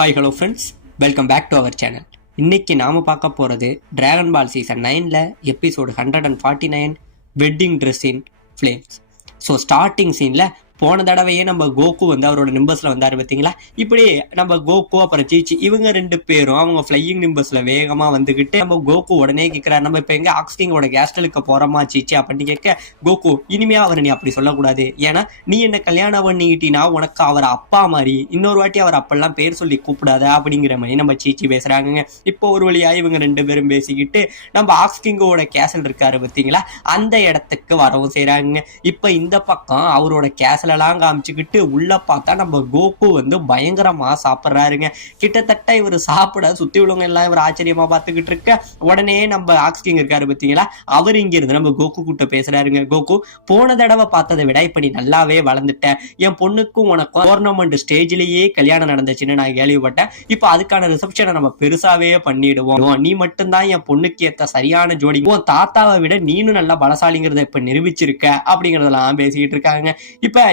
Hi hello friends, welcome back to our channel. இன்னைக்கு நாம பார்க்க போகிறது டிராகன் பால் சீசன் 9ல் episode 149 wedding dress in flames. So starting சீனில் போன தடவையே நம்ம கோகு வந்து அவரோட நிம்பர்ஸில் வந்தார் பார்த்தீங்களா. இப்படி நம்ம கோகு அப்புறம் சீச்சி இவங்க ரெண்டு பேரும் அவங்க ஃப்ளையிங் நிம்பர்ஸில் வேகமாக வந்துக்கிட்டு நம்ம கோகு உடனே கேட்குறாரு, நம்ம இப்போ எங்கே ஆக்ஸ்கிங்கோட கேஸ்டலுக்கு போகிறோமா சீச்சி அப்படின்னு கேட்க, கோகு இனிமே அவர் நீ அப்படி சொல்லக்கூடாது, ஏன்னா நீ என்ன கல்யாணம் பண்ணிக்கிட்டீங்கன்னா உனக்கு அவர் அப்பா மாதிரி, இன்னொரு வாட்டி அவர் அப்பெல்லாம் பேர் சொல்லி கூப்பிடாத அப்படிங்கிற மாதிரி நம்ம சீச்சி பேசுகிறாங்க. இப்போ ஒரு வழியாக இவங்க ரெண்டு பேரும் பேசிக்கிட்டு நம்ம ஆக்ஸ்கிங்கோட கேசல் இருக்காரு பார்த்தீங்களா, அந்த இடத்துக்கு வரவும் செய்கிறாங்க. இப்போ இந்த பக்கம் அவரோட கேசல் எல்லாம் காமிச்சுக்கிட்டு உள்ள பார்த்தா நம்ம கோகு வந்து பயங்கரமா சாப்பிட்றாருங்க. கிட்டத்தட்ட இவர் சாப்பிட சுத்தி உள்ளவங்க எல்லாம் இவர் ஆச்சரியமா பார்த்துக்கிட்டு இருக்க உடனே நம்ம ஆக்ஸ்கிங் இருக்காரு பார்த்தீங்களா, அவர் இங்க இருந்து நம்ம கோகு கிட்ட பேசுறாருங்க. கோகு, போன தடவை பார்த்ததை விட இப்ப நீ நல்லாவே வளர்ந்துட்டேன், என் பொண்ணுக்கும் உனக்கும் டோர்னமெண்ட் ஸ்டேஜ்லயே கல்யாணம் நடந்துச்சுன்னு நான் கேள்விப்பட்டேன், இப்ப அதுக்கான ரிசப்ஷனை நம்ம பெருசாவே பண்ணிடுவோம், நீ மட்டும்தான் என் பொண்ணுக்கு ஏத்த சரியான ஜோடி, உன் தாத்தாவை விட நீனும் நல்லா பலசாலிங்கிறத இப்ப நிரூபிச்சிருக்க அப்படிங்கறதெல்லாம் பேசிக்கிட்டு இருக்காங்க.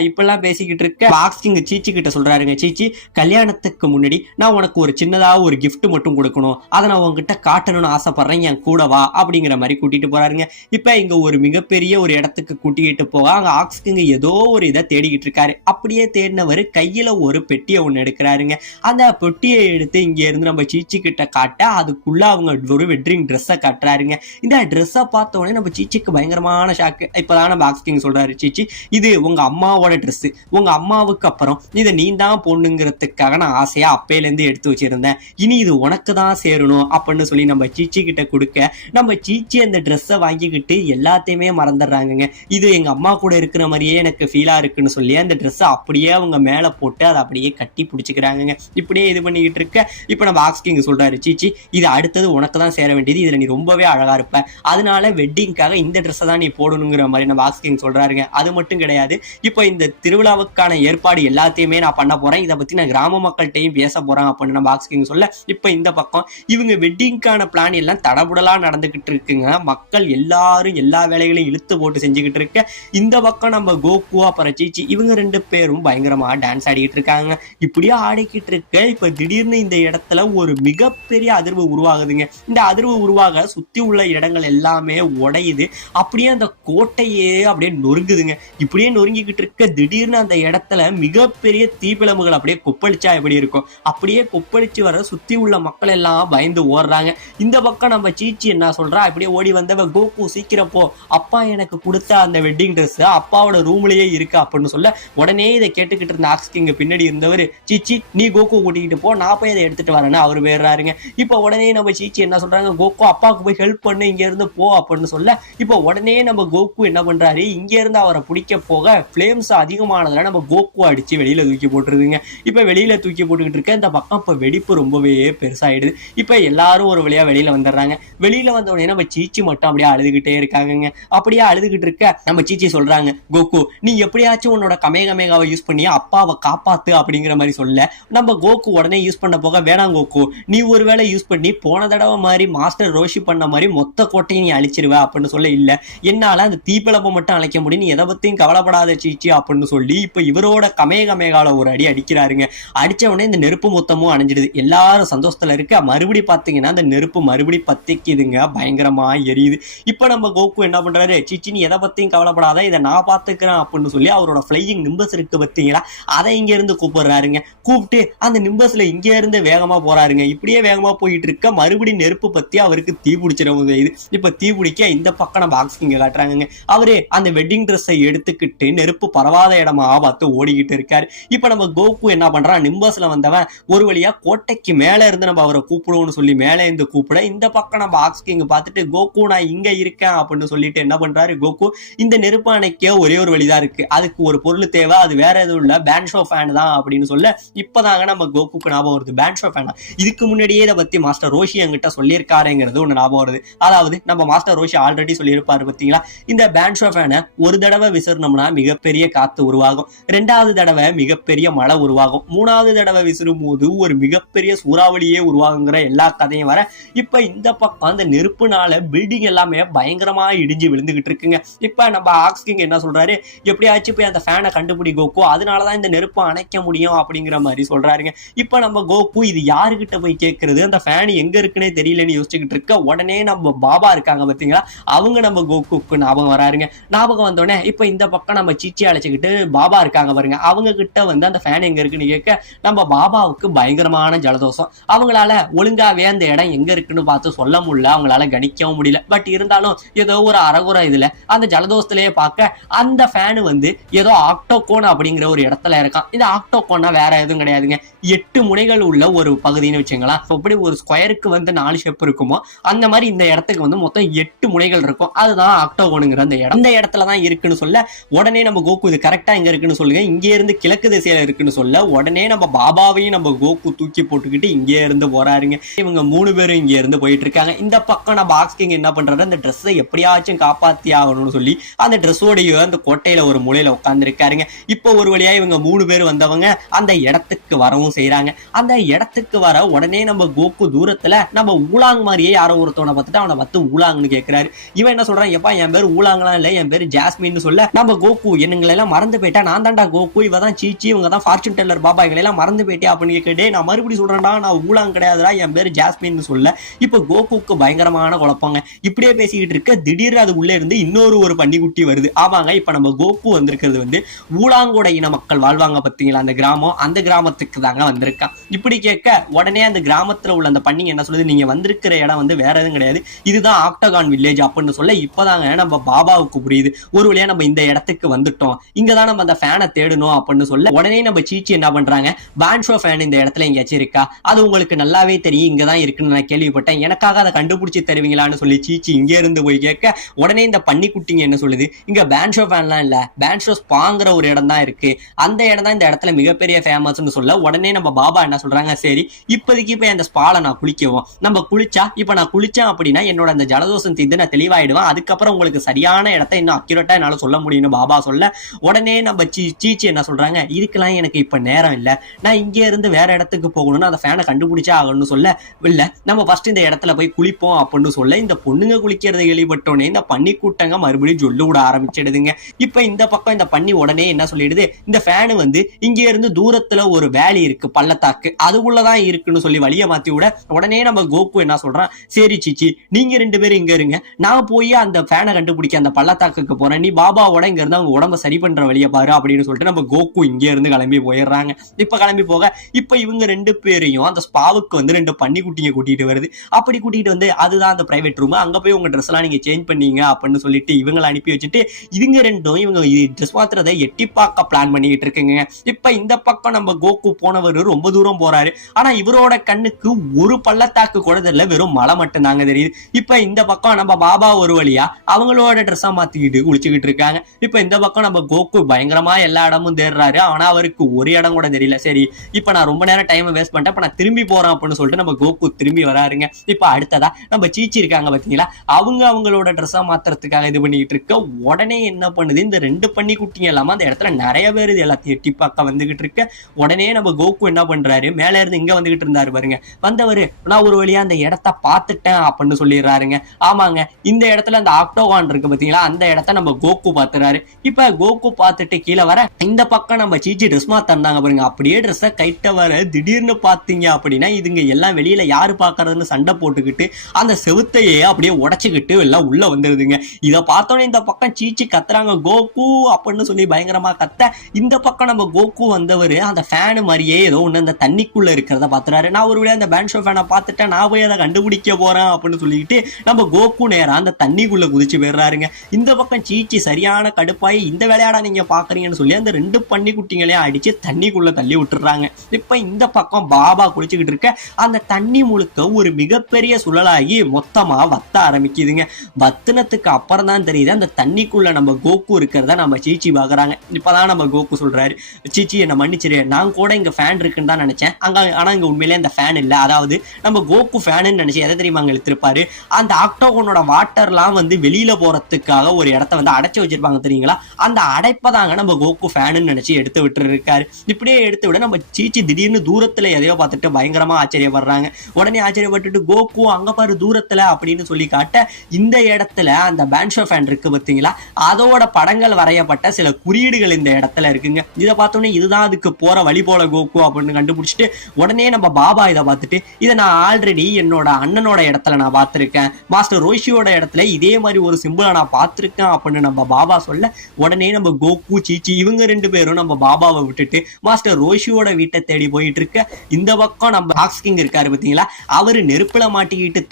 இப்பெல்லாம் பேசிக்கிட்டு இருக்க ஆக்ஸ்கிங் சீச்சி கிட்ட சொல்றாருங்க, சீச்சி கல்யாணத்துக்கு முன்னாடி நான் உனக்கு ஒரு சின்னதா ஒரு கிஃப்ட் மட்டும் கொடுக்கணும், அதை நான் உங்ககிட்ட காட்டணும்னு ஆசைப்படுறேன், என் கூட வா அப்படிங்கிற மாதிரி கூட்டிட்டு போறாருங்க. இப்ப இங்க ஒரு மிகப்பெரிய ஒரு இடத்துக்கு கூட்டிகிட்டு போக அங்க ஆக்ஸ்கிங் ஏதோ ஒரு இதை தேடிக்கிட்டு இருக்காரு. அப்படியே தேடினவர் கையில ஒரு பெட்டியை ஒண்ணு எடுக்கிறாருங்க. அந்த பெட்டியை எடுத்து இங்க இருந்து நம்ம சீச்சி கிட்ட காட்ட அதுக்குள்ள அவங்க ஒரு வெட்டிங் ட்ரெஸ்ஸை காட்டுறாருங்க. இந்த ட்ரெஸ்ஸை பார்த்த உடனே நம்ம சீச்சிக்கு பயங்கரமான ஷாக்கு. இப்பதான் நம்ம ஆக்ஸ்கிங் சொல்றாரு, சீச்சி இது உங்க அம்மாவோட ட்ரெஸ், உங்க அம்மாவுக்கு அப்புறம் இதை நீ தான் பொண்ணுங்கிறதுக்காக நான் ஆசையா அப்பையிலேருந்து எடுத்து வச்சிருந்தேன், இனி இது உனக்கு தான் சேரணும் அப்படின்னு சொல்லி நம்ம சீச்சி கிட்ட கொடுக்க நம்ம சீச்சி அந்த ட்ரெஸ்ஸை வாங்கிக்கிட்டு எல்லாத்தையுமே மறந்துடுறாங்க. இது எங்க அம்மா கூட இருக்கிற மாதிரியே எனக்கு ஃபீலா இருக்குன்னு சொல்லி அந்த ட்ரெஸ்ஸை அப்படியே அவங்க மேல போட்டு அதை அப்படியே கட்டி பிடிச்சிக்கிறாங்க. இப்படியே இது பண்ணிக்கிட்டு இருக்க இப்ப நம்ம ஆக்ஸ்கிங் சொல்றாரு, சீச்சி இது அடுத்தது உனக்கு தான் சேர வேண்டியது, இதுல நீ ரொம்பவே அழகா இருப்ப, அதனால வெட்டிங்காக இந்த ட்ரெஸ்ஸை தான் நீ போடணுங்கிற மாதிரி நம்ம ஆக்ஸ்கிங் சொல்றாருங்க. அது மட்டும் கிடையாது, இப்போ இந்த திருவிழாவுக்கான ஏற்பாடு எல்லாத்தையுமே நான் பண்ண போறேன், இதை பத்தி நான் கிராம மக்கள்கிட்டையும் பேச போறேன் அப்படின்னு நம்ம ஆக்ஸ்கிங் சொல்ல, இப்ப இந்த பக்கம் இவங்க வெட்டிங்கான பிளான் எல்லாம் தடபுடலா நடந்துகிட்டு இருக்குங்க. மக்கள் எல்லாரும் எல்லா வேலைகளையும் இழுத்து போட்டு செஞ்சுக்கிட்டு இருக்க இந்த பக்கம் நம்ம கோகு அப்புறம் சீச்சி இவங்க ரெண்டு பேரும் பயங்கரமா டான்ஸ் ஆடிக்கிட்டு இருக்காங்க. இப்படியே ஆடிக்கிட்டு இருக்க இப்ப திடீர்னு இந்த இடத்துல ஒரு மிகப்பெரிய அதிர்வு உருவாகுதுங்க. இந்த அதிர்வு உருவாக சுத்தி உள்ள இடங்கள் எல்லாமே உடையுது, அப்படியே அந்த கோட்டையே அப்படியே நொறுங்குதுங்க. இப்படியே நொறுங்கிக்கிட்டு இருக்க திடீர்னு அந்த இடத்துல மிகப்பெரிய தீப்பிழம்புகள் அப்படியே கொப்பளிச்சா எப்படி இருக்கும், அப்படியே கொப்பளிச்சு வர சுத்தி உள்ள மக்கள் எல்லாம் பயந்து ஓடுறாங்க. இந்த பக்கம் நம்ம சீச்சி என்ன சொல்றா, அப்படியே ஓடி வந்தவ, கோகு சீக்கிரம் போ, அப்பா எனக்கு கொடுத்த அந்த வெட்டிங் ட்ரெஸ் அப்பாவோட ரூம்லயே இருக்கு அப்படின்னு சொல்ல உடனே இதை கேட்டுக்கிட்டு இருந்த ஆக்ஸ்கிங் பின்னாடி இருந்தவர், சீச்சி நீ கோகு கூட்டிக்கிட்டு போ, நான் போய் அதை எடுத்துட்டு வரேன்னு அவர் வேறாருங்க. இப்ப உடனே நம்ம சீச்சி என்ன சொல்றாங்க, கோகு அப்பாவுக்கு போய் ஹெல்ப் பண்ணு, இங்க இருந்து போ அப்படின்னு சொல்ல இப்ப உடனே நம்ம கோகு என்ன பண்றாரு, இங்க இருந்து அவரை பிடிக்க போக ஃப்ளேம்ஸ் அதிகமானதுல நம்ம கோகு அடிச்சு வெளியில தூக்கி போட்டுருதுங்க. இப்ப வெளியில தூக்கி போட்டுக்கிட்டு இருக்க இந்த பக்கம் இப்ப வெடிப்பு ரொம்பவே பெருசாயிடுது. இப்ப எல்லாரும் ஒரு வழியா வெளியில வந்துடுறாங்க. வெளியில வந்த உடனே நம்ம சீச்சி மட்டும் அப்படியே அழுதுகிட்டே இருக்காங்க. அப்படியே அழுதுகிட்டு இருக்க நம்ம சீச்சி சொல்றாங்க, கோகு நீ எப்படியாச்சும் உன்னோட கமேகமேகாவை யூஸ் பண்ணி அப்பாவை காப்பாத்து அப்படிங்கிற மாதிரி சொல்ல நம்ம கோகு உடனே யூஸ் பண்ண போக, வேணாம் கோகு நீ ஒருவேளை யூஸ் பண்ணி போன தடவை மாதிரி மாஸ்டர் ரோஷி பண்ண மாதிரி மொத்த கோட்டையும் நீ அழிச்சிருவ அப்படின்னு சொல்ல, இல்ல என்னால அந்த தீப்பிழப்பை மட்டும் அழைக்க முடியும், நீ எதை பத்தியும் கவலைப்படாத சீச்சி அப்படின்னு சொல்லி இப்ப இவரோட கமேகமேகால ஒரு அடி அடிக்கிறாருங்க. அடிச்ச உடனே இந்த நெருப்பு மொத்தமும் அணைஞ்சிடுது. எல்லாரும் சந்தோஷத்துல இருக்க மறுபடி பாத்தீங்கன்னா அந்த நெருப்பு மறுபடி பத்திக்குதுங்க, பயங்கரமா எரியுது. இப்ப நம்ம கோகு என்ன பண்றாரு, சீச்சி நீ எதை பத்தியும் கவலைப்படாத, இதை நான் பாத்துக்கிறேன் அப்படின்னு சொல்லி அவரோட ஃபிளையிங் நிம்பஸ் இருக்கு பத்தீங்களா, அதை இங்க இருந்து கூப்பிடுறாருங்க. கூப்பிட்டு அந்த நிம்பஸ்ல இங்க இருந்து வேகமா போறாருங்க. இப்படியே வேகமா போயிட்டு இருக்க மறுபடி நெருப்பு பத்தி அவருக்கு தீ பிடிச்சிட உதவுது. இப்ப தீ பிடிக்க இந்த பக்கம் நம்ம ஆக்ஸ்கிங்க காட்டுறாங்க. அவரு அந்த வெட்டிங் ட்ரெஸ்ஸை எடுத்துக்கிட்டு நெருப்பு பரவாத இடமா பார்த்து ஓடிக்கிட்டு இருக்காரு. இப்ப நம்ம கோகு என்ன பண்றான், நிம்பஸ்ல வந்தவன் ஒரு வழியா கோட்டைக்கு மேல இருந்து நம்ம அவரை கூப்பிடுவோம்னு சொல்லி மேல இருந்து கூப்பிட இந்த பக்கம் நம்ம ஆக்ஸ்கிங் பார்த்துட்டு, கோகு நான் இங்க இருக்கேன் அப்படின்னு சொல்லிட்டு என்ன பண்றாரு, கோகு இந்த நெருப்பு அணைக்க ஒரே ஒரு வழிதான் இருக்கு, அதுக்கு ஒரு பொருள் தேவை, அது வேற எதுவும் இல்ல, பேன்ஷோ ஃபேன் தான் அப்படின்னு சொல்ல இப்பதாங்க நம்ம கோகுக்கு ஞாபகம் வருது, பேன்ஷோ ஃபேனா, இதுக்கு முன்னாடியே இதை பத்தி மாஸ்டர் ரோஷி என்கிட்ட சொல்லியிருக்காருங்கிறது ஒண்ணு ஞாபகம் வருது. அதாவது நம்ம மாஸ்டர் ரோஷி ஆல்ரெடி சொல்லியிருப்பாரு பார்த்தீங்களா, இந்த பேன்ஷோ ஃபேனை ஒரு தடவை விசிறணும்னா மிகப்பெரிய காசு காத்து உருவாகும், 2வது தடவை மிகப்பெரிய மழை உருவாகும், 3வது தடவை விசிறும் போது ஒரு மிகப்பெரிய சூறாவளியே உருவாகுங்கிற எல்லா கதையும் வர இப்ப இந்த பக்கம் அந்த நெருப்புனால பில்டிங் எல்லாமே பயங்கரமா இடிஞ்சு விழுந்துகிட்டு இருக்குங்க. இப்ப நம்ம ஆக்ஸ்கிங் என்ன சொல்றாரு, எப்படியாச்சும் போய் அந்த ஃபேனை கண்டுபிடி கோகு, அதனாலதான் இந்த நெருப்பை அணைக்க முடியும் அப்படிங்கிற மாதிரி சொல்றாருங்க. இப்ப நம்ம கோகு இது யாருகிட்ட போய் கேட்கறது, அந்த ஃபேன் எங்க இருக்குன்னே தெரியலன்னு யோசிச்சுக்கிட்டு இருக்க உடனே நம்ம பாபா இருக்காங்க பாத்தீங்களா, அவங்க நம்ம கோகுக்கு ஞாபகம் வராருங்க. ஞாபகம் வந்தோடனே இப்ப இந்த பக்கம் நம்ம சீச்சி அழைச்சுக்கிட்டு பாபா இருக்காங்க பாருங்க, அவங்க கிட்ட வந்து அந்த ஃபேன் எங்க இருக்குன்னு கேட்க நம்ம பாபாவுக்கு பயங்கரமான ஜலதோஷம், அவங்களால ஒழுங்காவே அந்த இடம் எங்க இருக்குன்னு பார்த்து சொல்ல முடியல, அவங்களால கணிக்கவும் முடியல. பட் இருந்தாலும் ஏதோ ஒரு அறகுறை இதுல அந்த ஜலதோஷத்திலேயே பார்க்க அந்த ஃபேன் வந்து ஏதோ ஆக்டோகோன் அப்படிங்கிற ஒரு இடத்துல இருக்கான். இந்த ஆக்டோகோன்னா வேற எதுவும் கிடையாதுங்க, 8 முனைகள் உள்ள ஒரு பகுதின்னு வச்சுங்களா. எப்படி ஒரு ஸ்கொயருக்கு வந்து 4 ஷேப் இருக்குமோ அந்த மாதிரி இந்த இடத்துக்கு வந்து மொத்தம் 8 முனைகள் இருக்கும், அதுதான் ஆக்டோகோனுங்கிற அந்த இடம். இந்த இடத்துலதான் இருக்குன்னு சொல்ல உடனே நம்ம கோகு இது கரெக்டா எங்க இருக்குன்னு சொல்லுங்க, இங்கே இருந்து கிழக்கு திசையில இருக்குன்னு சொல்ல உடனே நம்ம பாபாவையும் நம்ம கோகு தூக்கி போட்டுக்கிட்டு இங்கே இருந்து போறாருங்க. இவங்க 3 பேரும் இங்க இருந்து போயிட்டு இருக்காங்க. இந்த பக்கம் நம்ம ஆக்ஸ்கிங் என்ன பண்றாரு, அந்த ட்ரெஸ்ஸை எப்படியாச்சும் காப்பாத்தி ஆகணும்னு சொல்லி அந்த ட்ரெஸ்ஸோடைய அந்த கோட்டையில ஒரு மூலையில உட்கார்ந்து இருக்காருங்க. இப்போ ஒரு வழியா இவங்க 3 பேர் வந்தவங்க அந்த இடத்துக்கு வரவும் செய்யறாங்க. அந்த இடத்துக்கு வர உடனே நம்ம கோகு தூரத்துல நம்ம ஊலாங் மாதிரியே யாரோ ஒருத்தவனை பார்த்துட்டு அவனை பார்த்து ஊலாங்னு கேட்கிறாரு. இவன் என்ன சொல்றான், எப்பா என் பேர் ஊலாங்கலாம் இல்ல, என் பேர் ஜாஸ்மின்னு சொல்ல நம்ம கோகு என்னங்களை எல்லாம் மறந்து போயிட்டா, நான் தான்டா கோகு, இவ தான் சீச்சி, இவங்க தான் ஃபார்ச்சூன் டெல்லர் பாபா, எங்களை எல்லாம் மறந்து போயிட்டே அப்படின்னு கேட்டே நான் மறுபடியும் சொல்றேன்டா நான் ஊலாங் கிடையாதுடா, என் பேர் ஜாஸ்மின்னு சொல்ல இப்ப கோகுக்கு பயங்கரமான குழப்பங்க. இப்படியே பேசிக்கிட்டு இருக்க திடீர்னு அது உள்ள இருந்து இன்னொரு பன்னிக்குட்டி வருது. ஆமாங்க, இப்ப நம்ம கோகு வந்திருக்கிறது வந்து ஊலாங்கோட இன மக்கள் வாழ்வாங்க பாத்தீங்களா அந்த கிராமம், அந்த கிராமத்துக்கு தாங்க வந்திருக்கான். இப்படி கேட்க உடனே அந்த கிராமத்துல உள்ள அந்த பண்ணி என்ன சொல்லுது, நீங்க வந்திருக்கிற இடம் வந்து வேற எதுவும் கிடையாது, இதுதான் ஆக்டகான் வில்லேஜ் அப்படின்னு சொல்ல இப்பதாங்க நம்ம பாபாவுக்கு புரியுது, ஒரு வழியா நம்ம இந்த இடத்துக்கு வந்துட்டோம், இங்கதான் நம்ம அந்த ஃபேனை தேடணும் அப்படின்னு சொல்ல உடனே நம்ம சீச்சி என்ன பண்றாங்க, பான்ஷோ ஃபேன் இந்த இடத்துல எங்கேயாச்சும் இருக்கா, அது உங்களுக்கு நல்லாவே தெரியும் இங்கதான் இருக்குன்னு நான் கேள்விப்பட்டேன், எனக்காக அதை கண்டுபிடிச்சு தருவீங்களான்னு சொல்லி சீச்சி இங்க இருந்து போய் கேட்க உடனே இந்த பன்னிக்குட்டிங்க என்ன சொல்லுது, இங்க பான்ஷோ ஃபேன்லாம் இல்ல, பான்ஷோ ஸ்பாங்கிற ஒரு இடம் தான் இருக்கு, அந்த இடம் தான் இந்த இடத்துல மிகப்பெரிய ஃபேமஸ்னு சொல்ல உடனே நம்ம பாபா என்ன சொல்றாங்க, சரி இப்போதைக்கு இப்ப அந்த ஸ்பால நான் குளிக்கவும், நம்ம குளிச்சா இப்ப நான் குளிச்சேன் அப்படின்னா என்னோட அந்த ஜலதோஷம் தீர்ந்து நான் தெளிவாயிடுவேன், அதுக்கப்புறம் உங்களுக்கு சரியான இடத்த இன்னும் அக்யூரேட்டா என்னால சொல்ல முடியும்னு பாபா சொல்ல உடனே நம்ம சீச்சி என்ன சொல்றாங்க, இதுக்கெல்லாம் எனக்கு இப்ப நேரம் இல்ல, நான் இங்க இருந்து வேற இடத்துக்கு போகணும்னு அந்த ஃபேனை கண்டுபிடிச்சா ஆகணும்னு சொல்ல இல்ல நம்ம ஃபர்ஸ்ட் இந்த இடத்துல போய் குளிப்போம் அப்படின்னு சொல்ல இந்த பொண்ணுங்க குளிக்கிறத கேள்விப்பட்டோன்னே இந்த பன்னி கூட்டங்க மறுபடியும் சொல்லு விட ஆரம்பிச்சிடுதுங்க. இப்ப இந்த பக்கம் இந்த பண்ணி உடனே என்ன சொல்லிடுது, இந்த ஃபேனு வந்து இங்க இருந்து தூரத்துல ஒரு வேலி இருக்கு பள்ளத்தாக்கு, அதுக்குள்ளதான் இருக்குன்னு சொல்லி வழிய மாத்தி விட உடனே நம்ம கோகு என்ன சொல்றான், சரி சீச்சி நீங்க 2 பேரும் இங்க இருங்க, நான் போய் அந்த ஃபேனை கண்டுபிடிக்க அந்த பள்ளத்தாக்குக்கு போறேன், நீ பாபாவோட இங்க இருந்து அவங்க உடம்ப சரி பண்ற வழியை பாரு அப்படின்னு சொல்லிட்டு நம்ம கோகு இங்க இருந்து கிளம்பி போயிடுறாங்க. இப்ப கிளம்பி போக இப்ப இவங்க 2 பேரையும் அந்த ஸ்பாவுக்கு வந்து 2 பன்னி குட்டிங்க கூட்டிட்டு வருது. அப்படி கூட்டிட்டு வந்து அதுதான் அந்த பிரைவேட் ரூம், அங்க போய் உங்க ட்ரெஸ் எல்லாம் நீங்க சேஞ்ச் பண்ணீங்க அப்படின்னு சொல்லிட்டு இவங்களை அனுப்பி வச்சுட்டு இவங்க 2 இவங்க ட்ரெஸ் மாத்திரத்தை எட்டி பார்க்க பிளான் பண்ணிக்கிட்டு இருக்குங்க. இப்ப இந்த பக்கம் நம்ம கோகு போனவர் ரொம்ப தூரம் போறாரு, ஆனா இவரோட கண்ணுக்கு ஒரு பள்ளத்தாக்கு கூட தெரியல, வெறும் மலை மட்டும் தாங்க தெரியுது. இப்ப இந்த பக்கம் நம்ம பாபா ஒரு வழியா அவங்களோட ட்ரெஸ்ஸா மாத்திக்கிட்டு குளிச்சுக்கிட்டு இருக்காங்க. இப்ப இந்த பக்கம் நம்ம கோகு பயங்கரமா எல்லா இடமும் தேடுறாரு, ஆனா அவருக்கு ஒரு இடம் கூட தெரியல. சரி இப்ப நான் ரொம்ப நேரம் டைம் வேஸ்ட் பண்ணிட்டேன், இப்ப நான் திரும்பி போறேன் அப்படின்னு சொல்லிட்டு நம்ம கோகு திரும்பி வராருங்க. இப்ப அடுத்ததா நம்ம சீச்சி இருக்காங்க பாத்தீங்களா, அவங்களோட ட்ரெஸ்ஸா மாத்துறதுக்காக இது பண்ணிக்கிட்டு இருக்க உடனே என்ன பண்ணுது, இந்த 2 பன்னி குட்டிங்க இல்லாம அந்த இடத்துல நிறைய பேர் இது எல்லாத்தையும் எட்டி பார்க்க வந்துகிட்டு இருக்க உடனே நம்ம கோகு என்ன பண்றாரு, மேல இருந்து இங்க வந்துகிட்டு இருந்தாரு பாருங்க, வந்தவரு நான் ஒரு வழியா அந்த இடத்த பார்த்துட்டேன் அப்படின்னு சொல்லிடுறாருங்க. ஆமாங்க, இந்த இடத்துல அந்த ஆக்டோகான் இருக்கு பாத்தீங்களா, அந்த இடத்த நம்ம கோகு பாத்துறாரு. இப்ப கோகு பார்த்துட்டு கீழே வர இந்த பக்கம் நம்ம சீச்சி ட்ரெஸ் மாத்தாங்க பாருங்க, அப்படியே ட்ரெஸ்ஸை கைட்ட வர திடீர்னு பாத்தீங்க அப்படின்னா இதுங்க எல்லாம் வெளியில யாரு பாக்குறதுன்னு சண்டை போட்டுக்கிட்டு அந்த செவுத்தையே அப்படியே உடைச்சுக்கிட்டு எல்லாம் உள்ள வந்துருதுங்க. இதை பார்த்தோன்னே இந்த பக்கம் சீச்சி கத்துறாங்க கோகு அப்படின்னு சொல்லி பயங்கரமா கத்த, இந்த பக்கம் நம்ம கோகு வந்தவர் அந்த ஃபேனு மாதிரியே ஏதோ ஒண்ணு அந்த தண்ணிக்குள்ள இருக்கிறத பாத்துறாரு. நான் ஒரு அந்த பான்ஷோ ஃபேனை பார்த்துட்டேன், நான் போய் அதை கண்டுபிடிக்க போறேன் அப்படின்னு சொல்லிட்டு நம்ம கோகு நேரா அந்த தண்ணிக்குள்ள குதிச்சு போயிடுறாருங்க. இந்த பக்கம் சீச்சி சரியான கடுப்பாய் இந்த விளையாட நீங்க பாக்குறீங்கன்னு சொல்லி அந்த 2 பன்னி குட்டிங்களையும் அடிச்சு தண்ணிக்குள்ள தள்ளி விட்டுறாங்க. இப்ப இந்த பக்கம் பாபா குளிச்சுக்கிட்டு இருக்க அந்த தண்ணி முழுக்க ஒரு மிகப்பெரிய சுழலாகி மொத்தமா வத்த ஆரம்பிக்குதுங்க. வத்தினத்துக்கு அப்புறம் தான் தெரியுது அந்த தண்ணிக்குள்ள நம்ம கோகு இருக்கிறத நம்ம சீச்சி பாக்குறாங்க. இப்பதான் நம்ம கோகு சொல்றாரு, சீச்சி என்ன மன்னிச்சிரு, நான் கூட இங்க ஃபேன் இருக்குன்னு தான் நினைச்சேன், ஆனா இங்க உண்மையிலே அந்த ஃபேன் இல்ல, அதாவது நம்ம கோகு ஃபேனு நினைச்சு எதை தெரியுமா அங்க எடுத்திருப்பாரு, அந்த ஆக்டோகோனோட வாட்டர்லாம் வந்து வெளியில போறதுக்காக ஒரு இடத்த வந்து அடைச்சு வச்சிருப்பாங்க தெரியுங்களா, அந்த இப்பதாங்க நம்ம கோகு ஃபேனு நினைச்சு எடுத்து விட்டு இருக்காரு. இப்படியே எடுத்து விட நம்ம சீச்சி திடீர்னு தூரத்துல எதையோ பார்த்துட்டு பயங்கரமா ஆச்சரியப்படுறாங்க. உடனே ஆச்சரியப்பட்டுட்டு கோகு அங்க பாரு தூரத்துல அப்படின்னு சொல்லி காட்ட இந்த இடத்துல அந்த பேன்ஷோ ஃபேன் இருக்கு பார்த்தீங்களா, அதோட படங்கள் வரையப்பட்ட சில குறியீடுகள் இந்த இடத்துல இருக்குங்க. இதை பார்த்தோன்னே இதுதான் அதுக்கு போற வழி போல கோகு அப்படின்னு கண்டுபிடிச்சிட்டு உடனே நம்ம பாபா இதை பார்த்துட்டு இதை நான் ஆல்ரெடி என்னோட அண்ணனோட இடத்துல நான் பார்த்திருக்கேன், மாஸ்டர் ரோஷியோட இடத்துல இதே மாதிரி ஒரு சிம்பிளை நான் பார்த்திருக்கேன் அப்படின்னு நம்ம பாபா சொல்ல உடனே நம்ம கோகு சீச்சி இவங்க 2 பேரும் நம்ம பாபாவை விட்டுட்டு மாஸ்டர் ரோஷியோட வீட்டை தேடி போயிட்டு இருக்க. இந்த பக்கம் நம்ம ஹாக்ஸ் கிங் இருக்காரு பார்த்தீங்களா, அவரு நெருப்புல மாட்டிக்கிட்டு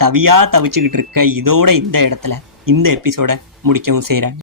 தவிச்சுக்கிட்டு இருக்க. இதோட இந்த இடத்துல இந்த எபிசோட முடிக்கவும் செய்யறாங்க.